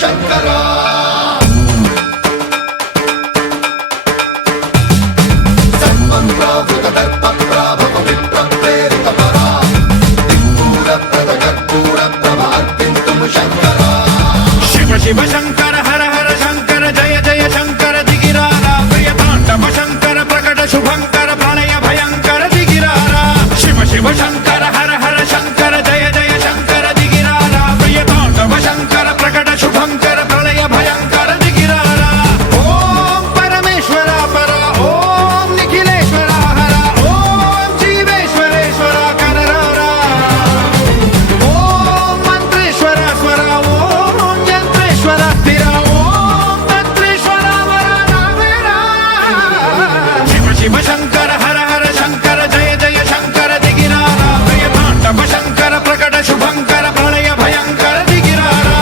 శంకరా శివ శంకర హర హర శంకర జయ జయ శంకర దిగిరారా ప్రియ తాండవ శంకర ప్రకట శుభంకర ప్రళయ భయంకర దిగిరారా శివ శివ శంకర హర హర శంకర జయ జయ శంకర దిగిరారా ప్రియ తాండవ శంకర ప్రకట శుభంకర ప్రళయ భయంకర దిగిరారా ఓం పరమేశ్వర పర ఓం నిఖిలేశ్వర హర ఓం జీవేశ్వరేశ్వర కరరారా ఓం మంత్రేశ్వర స్వర ఓం యంత్రేశ్వర స్థిర ఓం తంత్రేశ్వర వర రామేరా శివ శివ శంకర హర హర శంకర జయ జయ శంకర దిగిరారా ప్రియ తాండవ శంకర ప్రకట శుభంకర ప్రళయ భయంకర దిగిరారా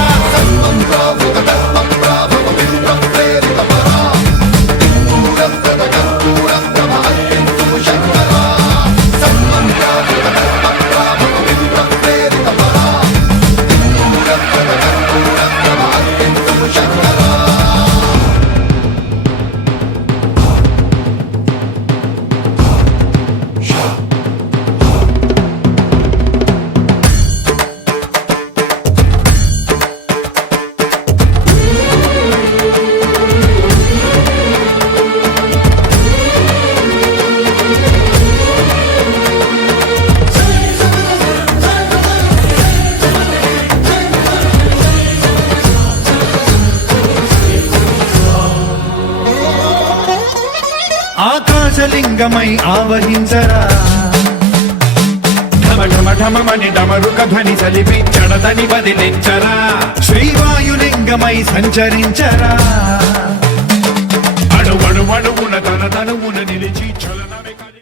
ఆకాశలింగమై ఆవహించరా ఢమ ఢమ ఢమమని డమరుక ధ్వని సలిపి చడదని వదిలించరా శ్రీవాయులింగమై సంచరించరా అణువణువణువు